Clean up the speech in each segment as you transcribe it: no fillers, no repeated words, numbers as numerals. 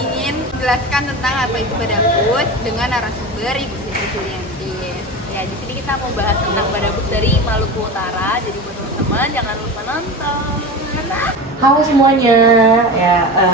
ingin menjelaskan tentang apa itu Badabus dengan narasumber Ibu Siti Julianti. Ya, di sini kita mau bahas tentang Badabus dari Maluku Utara. Jadi buat teman-teman jangan lupa nonton. Halo semuanya,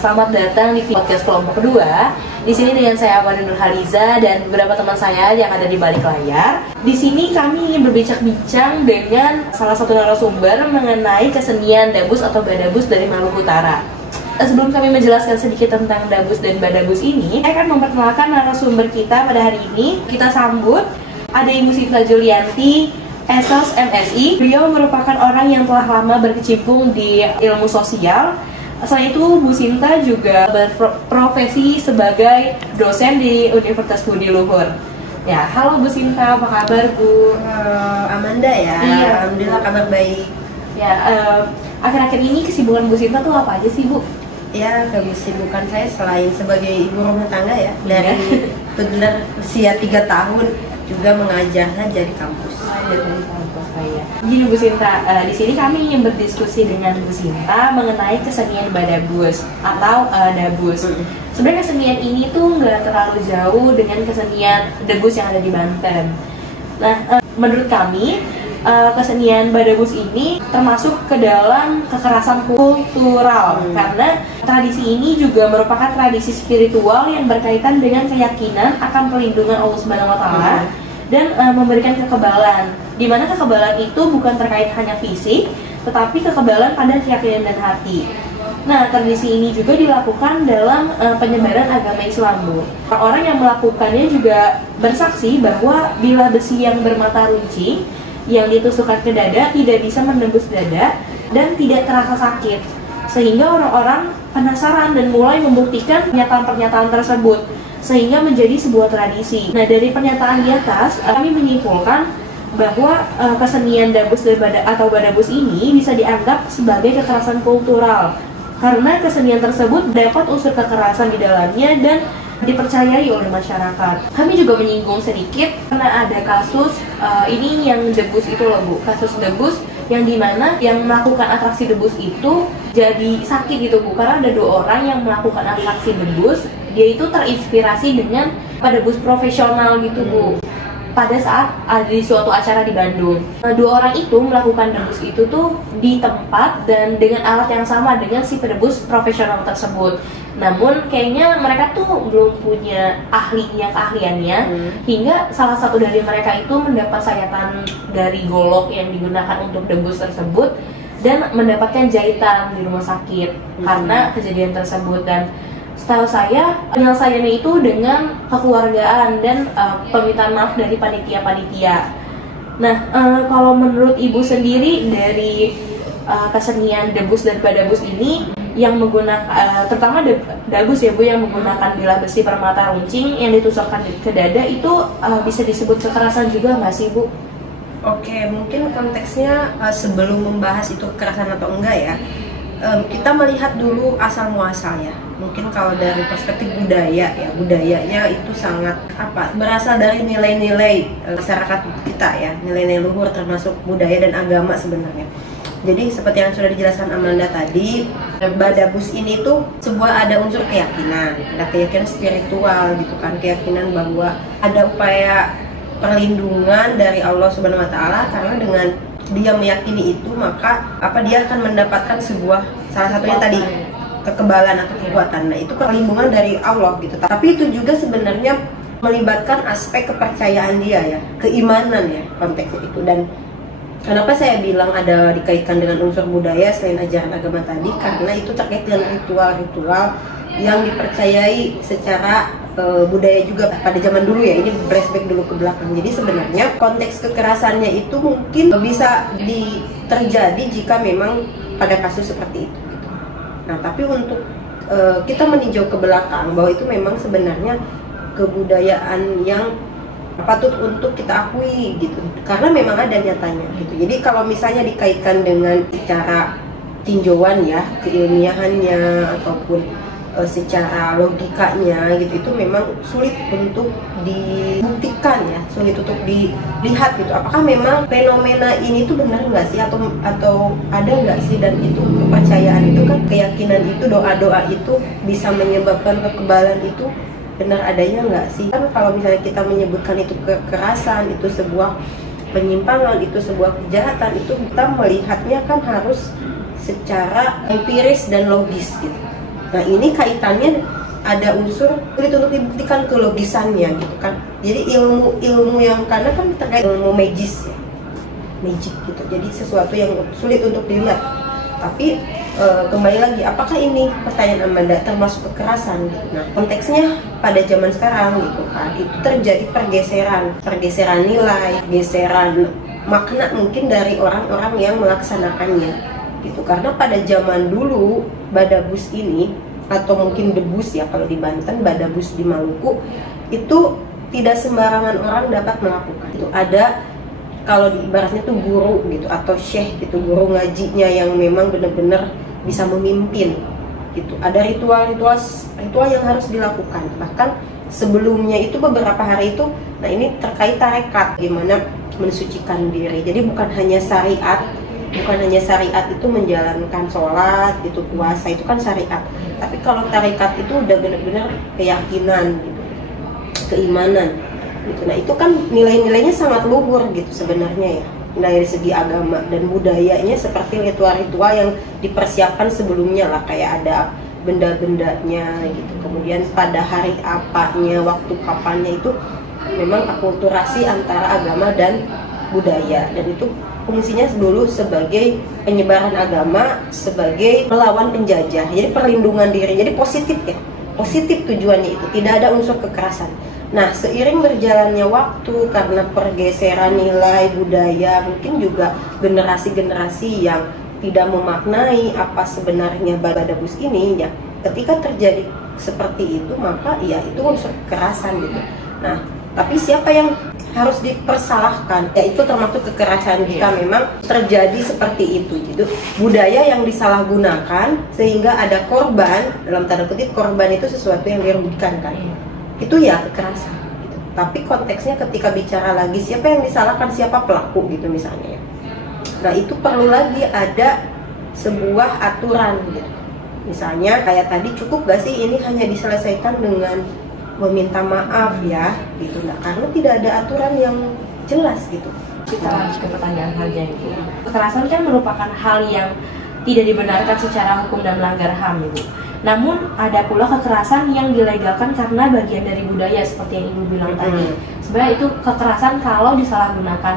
selamat datang di podcast kelompok kedua. Di sini dengan saya Amanda Nurhaliza dan beberapa teman saya yang ada di balik layar. Di sini kami ingin berbincang-bincang dengan salah satu narasumber mengenai kesenian Dabus atau Badabus dari Maluku Utara. Sebelum kami menjelaskan sedikit tentang Dabus dan Badabus ini, saya akan memperkenalkan narasumber kita pada hari ini. Kita sambut ada Ibu Siti Julianti, SOS MSI. Beliau merupakan orang yang telah lama berkecimpung di ilmu sosial. Selain itu, Bu Sinta juga berprofesi sebagai dosen di Universitas Budi Luhur. Ya, halo Bu Sinta, apa kabar Bu? Amanda ya, Iya. Alhamdulillah kabar baik. Ya, akhir-akhir ini kesibukan Bu Sinta tuh apa aja sih Bu? Ya, kesibukan saya selain sebagai ibu rumah tangga ya, dari benar usia 3 tahun juga mengajar saja di kampus. Gini Bu Sinta, di sini kami ingin berdiskusi dengan Bu Sinta mengenai kesenian Badabus atau Dabus. Sebenarnya kesenian ini tuh nggak terlalu jauh dengan kesenian Dabus yang ada di Banten. Nah, menurut kami kesenian Badabus ini termasuk ke dalam kekerasan kultural karena tradisi ini juga merupakan tradisi spiritual yang berkaitan dengan keyakinan akan perlindungan Allah Subhanahu wa Ta'ala dan memberikan kekebalan, di mana kekebalan itu bukan terkait hanya fisik, tetapi kekebalan pada keyakinan dan hati. Nah, tradisi ini juga dilakukan dalam penyebaran agama Islam, Bu. Orang yang melakukannya juga bersaksi bahwa bila besi yang bermata runcing yang ditusukkan ke dada tidak bisa menembus dada dan tidak terasa sakit, sehingga orang-orang penasaran dan mulai membuktikan pernyataan-pernyataan tersebut, sehingga menjadi sebuah tradisi. Nah, dari pernyataan di atas, kami menyimpulkan bahwa kesenian Dabus atau Badabus ini bisa dianggap sebagai kekerasan kultural, karena kesenian tersebut dapat unsur kekerasan di dalamnya dan dipercayai oleh masyarakat. Kami juga menyinggung sedikit karena ada kasus ini yang debus itu loh Bu, kasus debus yang dimana yang melakukan atraksi debus itu jadi sakit gitu Bu, karena ada 2 orang yang melakukan atraksi debus, dia itu terinspirasi dengan pedebus profesional gitu Bu. Pada saat ada di suatu acara di Bandung, 2 orang itu melakukan debus itu tuh di tempat dan dengan alat yang sama dengan si pedebus profesional tersebut. Namun kayaknya mereka tuh belum punya keahliannya hingga salah satu dari mereka itu mendapat sayatan dari golok yang digunakan untuk debus tersebut dan mendapatkan jahitan di rumah sakit karena kejadian tersebut. Dan setahu saya penyelesaiannya itu dengan kekeluargaan dan permintaan maaf dari panitia-panitia. Nah, kalau menurut Ibu sendiri dari kesenian Dabus dan Badabus ini yang menggunakan terutama Dabus ya Bu, yang menggunakan bilah besi permata runcing yang ditusukkan ke dada itu bisa disebut kekerasan juga nggak sih Bu? Oke, mungkin konteksnya sebelum membahas itu kekerasan atau enggak ya, kita melihat dulu asal muasalnya. Mungkin kalau dari perspektif budayanya itu sangat berasal dari nilai-nilai masyarakat kita ya, nilai-nilai luhur termasuk budaya dan agama sebenarnya. Jadi seperti yang sudah dijelaskan Amanda tadi, Badabus ini tuh ada unsur keyakinan, ada keyakinan spiritual gitu kan, keyakinan bahwa ada upaya perlindungan dari Allah Subhanahu wa Ta'ala, karena dengan dia meyakini itu maka dia akan mendapatkan salah satunya tadi kekebalan atau kekuatan. Nah, itu perlindungan dari Allah gitu. Tapi itu juga sebenarnya melibatkan aspek kepercayaan dia ya, keimanan ya konteksnya itu. Dan kenapa saya bilang ada dikaitkan dengan unsur budaya selain ajaran agama tadi, karena itu terkait dengan ritual-ritual yang dipercayai secara budaya juga pada zaman dulu ya. Ini flashback dulu ke belakang. Jadi sebenarnya konteks kekerasannya itu mungkin bisa terjadi jika memang pada kasus seperti itu. Nah, tapi untuk kita meninjau ke belakang bahwa itu memang sebenarnya kebudayaan yang patut untuk kita akui gitu, karena memang ada nyatanya gitu. Jadi kalau misalnya dikaitkan dengan secara tinjauan ya, keilmiahannya ataupun secara logikanya gitu itu memang sulit untuk dibuktikan ya, sulit untuk dilihat gitu. Apakah memang fenomena ini tuh benar nggak sih atau ada nggak sih, dan itu kepercayaan itu kan, keyakinan itu, doa-doa itu bisa menyebabkan kekebalan itu benar adanya nggak sih? Kan kalau misalnya kita menyebutkan itu kekerasan, itu sebuah penyimpangan, itu sebuah kejahatan, itu kita melihatnya kan harus secara empiris dan logis gitu. Nah ini kaitannya ada unsur sulit untuk dibuktikan kelogisannya gitu kan. Jadi ilmu yang karena kan terkait ilmu magis ya, magic gitu. Jadi sesuatu yang sulit untuk dilihat. Tapi kembali lagi, apakah ini, pertanyaan Amanda, termasuk kekerasan gitu. Nah konteksnya pada zaman sekarang gitu kan, itu terjadi pergeseran nilai, geseran makna mungkin dari orang-orang yang melaksanakannya gitu. Karena pada zaman dulu Badabus ini, atau mungkin debus ya kalau di Banten, Badabus di Maluku, itu tidak sembarangan orang dapat melakukan. Itu ada, kalau di ibaratnya tuh guru gitu atau syekh gitu, guru ngajinya yang memang benar-benar bisa memimpin gitu. Ada ritual yang harus dilakukan. Bahkan sebelumnya itu beberapa hari itu, nah ini terkait tarekat, gimana mensucikan diri. Jadi bukan hanya syariat itu menjalankan sholat, itu puasa, itu kan syariat. Tapi kalau tarekat itu udah benar-benar keyakinan gitu, keimanan gitu. Nah itu kan nilai-nilainya sangat luhur gitu sebenarnya ya, dari segi agama dan budayanya, seperti ritual-ritual yang dipersiapkan sebelumnya lah, kayak ada benda-bendanya gitu. Kemudian pada hari apanya, waktu kapannya, itu memang akulturasi antara agama dan budaya, dan itu fungsinya dulu sebagai penyebaran agama, sebagai melawan penjajah, jadi perlindungan diri, jadi positif ya, positif tujuannya itu, tidak ada unsur kekerasan. Nah seiring berjalannya waktu, karena pergeseran nilai budaya, mungkin juga generasi-generasi yang tidak memaknai apa sebenarnya Badabus ini ya, ketika terjadi seperti itu, maka ya itu unsur kekerasan gitu. Nah tapi siapa yang harus dipersalahkan? Ya itu termasuk kekerasan jika memang terjadi seperti itu. Jadi budaya yang disalahgunakan sehingga ada korban, dalam tanda kutip korban itu sesuatu yang dirugikan kan, itu ya kekerasan gitu. Tapi konteksnya ketika bicara lagi siapa yang disalahkan, siapa pelaku gitu misalnya ya. Nah itu perlu lagi ada sebuah aturan gitu. Misalnya kayak tadi, cukup gak sih ini hanya diselesaikan dengan meminta maaf ya gitu. Nah karena tidak ada aturan yang jelas gitu. Kita lanjut ke pertanyaan selanjutnya itu. Kekerasan kan merupakan hal yang tidak dibenarkan secara hukum dan melanggar HAM gitu. Namun ada pula kekerasan yang dilegalkan karena bagian dari budaya, seperti yang Ibu bilang tadi. Sebenarnya itu kekerasan kalau disalahgunakan.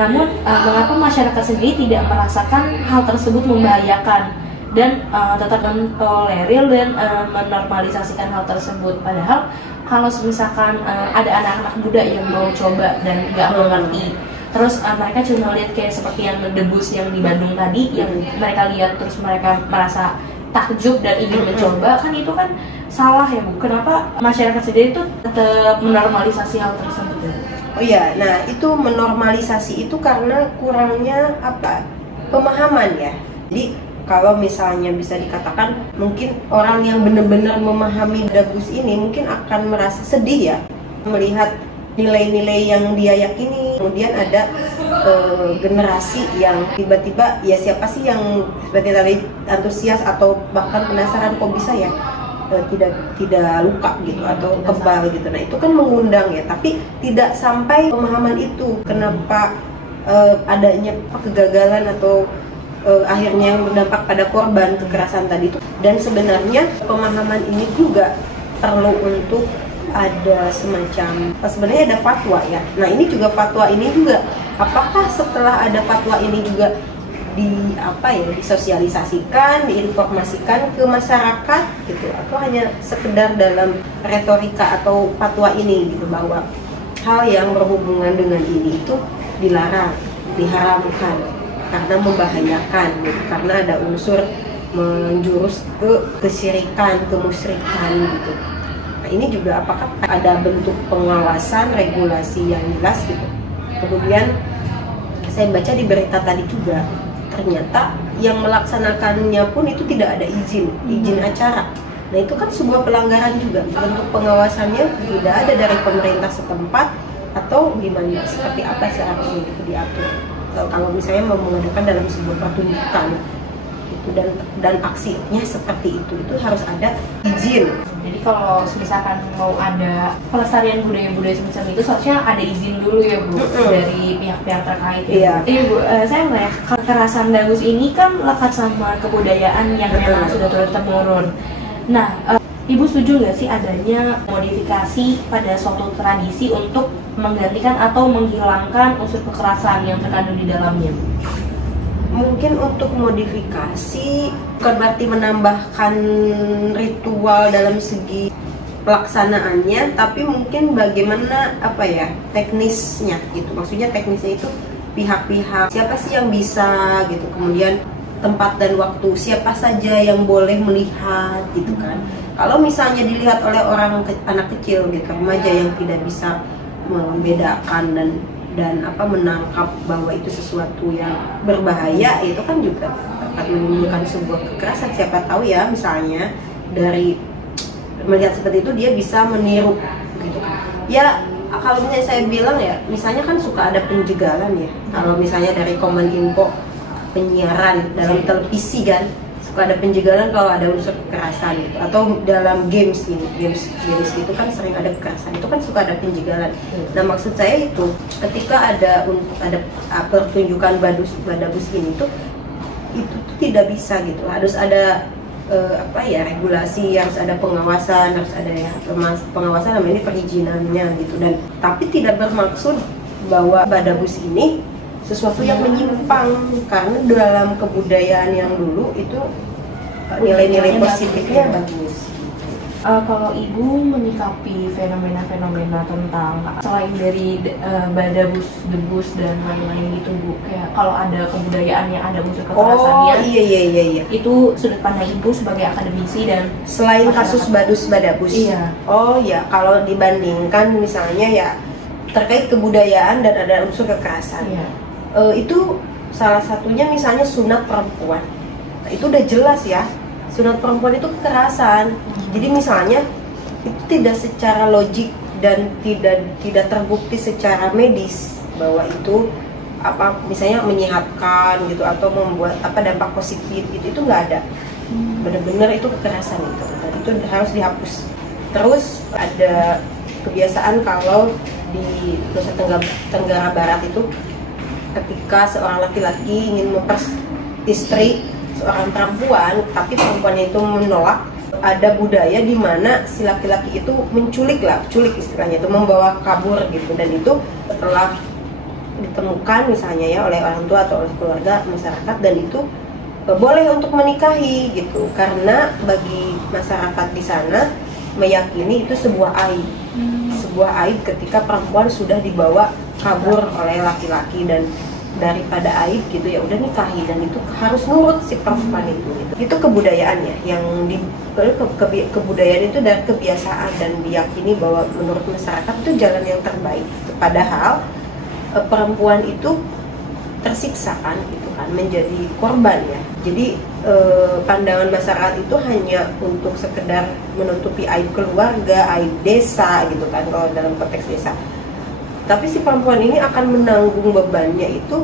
Namun mengapa masyarakat sendiri tidak merasakan hal tersebut membahayakan dan tetap mentolerir dan menormalisasikan hal tersebut? Padahal kalau misalkan ada anak-anak muda yang mau coba dan nggak mengerti, terus mereka cuma lihat kayak seperti yang debus yang di Bandung tadi, yang mereka lihat terus mereka merasa takjub dan ingin mencoba, kan itu kan salah ya Bu. Kenapa masyarakat sendiri itu tetap menormalisasi hal tersebut? Oh iya, nah itu menormalisasi itu karena kurangnya apa? Pemahaman ya. Jadi kalau misalnya bisa dikatakan, mungkin orang yang benar-benar memahami Badabus ini mungkin akan merasa sedih ya melihat nilai-nilai yang dia yakini. Kemudian ada generasi yang tiba-tiba, ya siapa sih yang seperti tadi antusias atau bahkan penasaran kok bisa ya tidak luka gitu atau kebal gitu. Nah itu kan mengundang ya, tapi tidak sampai pemahaman itu kenapa adanya kegagalan atau akhirnya yang berdampak pada korban kekerasan tadi itu. Dan sebenarnya pemahaman ini juga perlu untuk ada semacam, sebenarnya ada fatwa ya. Nah ini juga fatwa ini juga, apakah setelah ada fatwa ini juga disosialisasikan, diinformasikan ke masyarakat gitu, atau hanya sekedar dalam retorika atau fatwa ini gitu, bahwa hal yang berhubungan dengan ini itu dilarang, diharamkan karena membahayakan gitu, karena ada unsur menjurus ke kesyirikan, kemusyrikan gitu. Nah ini juga apakah ada bentuk pengawasan, regulasi yang jelas gitu. Kemudian saya baca di berita tadi juga, ternyata yang melaksanakannya pun itu tidak ada izin acara. Nah itu kan sebuah pelanggaran juga. Bentuk pengawasannya tidak ada dari pemerintah setempat atau gimana, seperti apa seharusnya itu diatur. Kalau misalnya mau mengadakan dalam sebuah pertunjukan itu dan aksinya seperti itu harus ada izin. Jadi kalau misalkan mau ada pelestarian budaya-budaya semacam itu seharusnya ada izin dulu ya Bu dari pihak-pihak terkait. Iya. Bu, saya melihat kekerasan Dabus ini kan lekat sama kebudayaan yang memang sudah turun temurun. Nah, Ibu setuju nggak sih adanya modifikasi pada suatu tradisi untuk menggantikan atau menghilangkan unsur kekerasan yang terkandung di dalamnya? Mungkin untuk modifikasi bukan berarti menambahkan ritual dalam segi pelaksanaannya, tapi mungkin bagaimana teknisnya gitu. Maksudnya teknisnya itu pihak-pihak siapa sih yang bisa gitu, kemudian tempat dan waktu siapa saja yang boleh melihat gitu kan. Kalau misalnya dilihat oleh anak kecil gitu, remaja yang tidak bisa membedakan dan menangkap bahwa itu sesuatu yang berbahaya, itu kan juga akan menimbulkan sebuah kekerasan. Siapa tahu ya, misalnya dari melihat seperti itu dia bisa meniru gitu. Ya kalau misalnya saya bilang ya, misalnya kan suka ada penjegalan ya. Kalau misalnya dari Kominfo penyiaran dalam televisi kan suka ada penjegalan kalau ada unsur kekerasan gitu. Atau dalam games itu kan sering ada kekerasan, itu kan suka ada penjegalan. Nah maksud saya itu ketika ada pertunjukan Badabus ini itu tidak bisa gitu, harus ada regulasi, harus ada pengawasan, harus ada pengawasan namanya perizinannya gitu. Dan tapi tidak bermaksud bahwa Badabus ini sesuatu yang menyimpang, karena dalam kebudayaan yang dulu itu nilai-nilai positifnya bagus. Kalau Ibu menyikapi fenomena-fenomena tentang selain dari Badabus, Debus dan lain-lain gitu Bu, kayak kalau ada kebudayaan yang ada unsur kekerasannya, iya. Itu sudut pandang Ibu sebagai akademisi dan selain kasus Badabus. Iya. Oh ya, kalau dibandingkan misalnya ya terkait kebudayaan dan ada unsur kekerasan. Iya. Itu salah satunya misalnya sunat perempuan. Nah, itu udah jelas ya, sunat perempuan itu kekerasan. Jadi misalnya itu tidak secara logik dan tidak terbukti secara medis bahwa itu misalnya menyehatkan gitu atau membuat dampak positif itu nggak ada. Benar-benar itu kekerasan itu, dan itu harus dihapus. Terus ada kebiasaan kalau di Nusa Tenggara Barat itu ketika seorang laki-laki ingin istri seorang perempuan, tapi perempuannya itu menolak, ada budaya di mana si laki-laki itu culik istilahnya itu, membawa kabur gitu. Dan itu setelah ditemukan misalnya ya oleh orang tua atau oleh keluarga masyarakat, dan itu boleh untuk menikahi gitu, karena bagi masyarakat di sana meyakini itu sebuah aib ketika perempuan sudah dibawa kabur oleh laki-laki, dan daripada aib gitu ya udah nikahi, dan itu harus nurut si perempuan itu kebudayaannya yang kebudayaan itu dari kebiasaan dan diyakini bahwa menurut masyarakat itu jalan yang terbaik. Padahal perempuan itu tersiksa kan gitu kan, menjadi korban ya. Jadi pandangan masyarakat itu hanya untuk sekedar menutupi aib keluarga, aib desa gitu kan kalau dalam konteks desa. Tapi si perempuan ini akan menanggung bebannya itu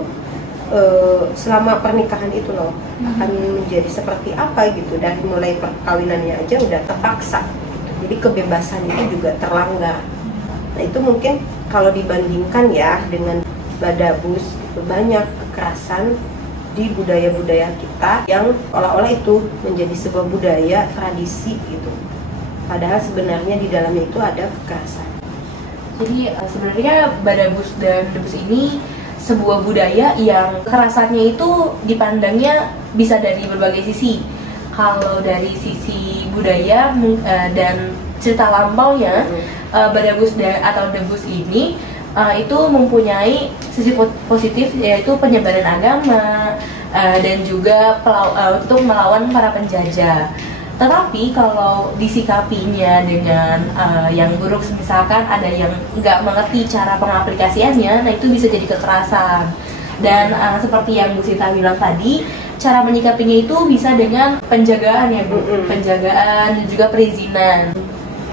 selama pernikahan itu loh, akan menjadi seperti apa gitu, dari mulai perkawinannya aja udah terpaksa gitu. Jadi kebebasan itu juga terlanggar. Nah itu mungkin kalau dibandingkan ya dengan Badabus, itu banyak kekerasan di budaya-budaya kita yang olah-olah itu menjadi sebuah budaya tradisi gitu, padahal sebenarnya di dalamnya itu ada kekerasan. Jadi sebenarnya Badabus dan Debus ini sebuah budaya yang kekerasannya itu dipandangnya bisa dari berbagai sisi. Kalau dari sisi budaya dan cerita lampaunya, Badabus atau Debus ini itu mempunyai sisi positif, yaitu penyebaran agama dan juga untuk melawan para penjajah. Tetapi kalau disikapinya dengan yang buruk, misalkan ada yang nggak mengerti cara pengaplikasiannya, nah itu bisa jadi kekerasan. Dan seperti yang Bu Sinta bilang tadi, cara menyikapinya itu bisa dengan penjagaan ya Bu, penjagaan dan juga perizinan.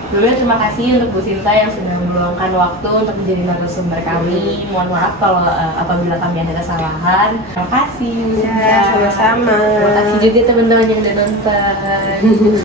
Sebelumnya terima kasih untuk Bu Sinta yang sudah meluangkan waktu untuk menjadi narasumber kami. Mohon maaf kalau apabila kami ada kesalahan. Terima kasih Bu Sinta. Ya, sama-sama. Terima kasih juga teman-teman yang udah nonton.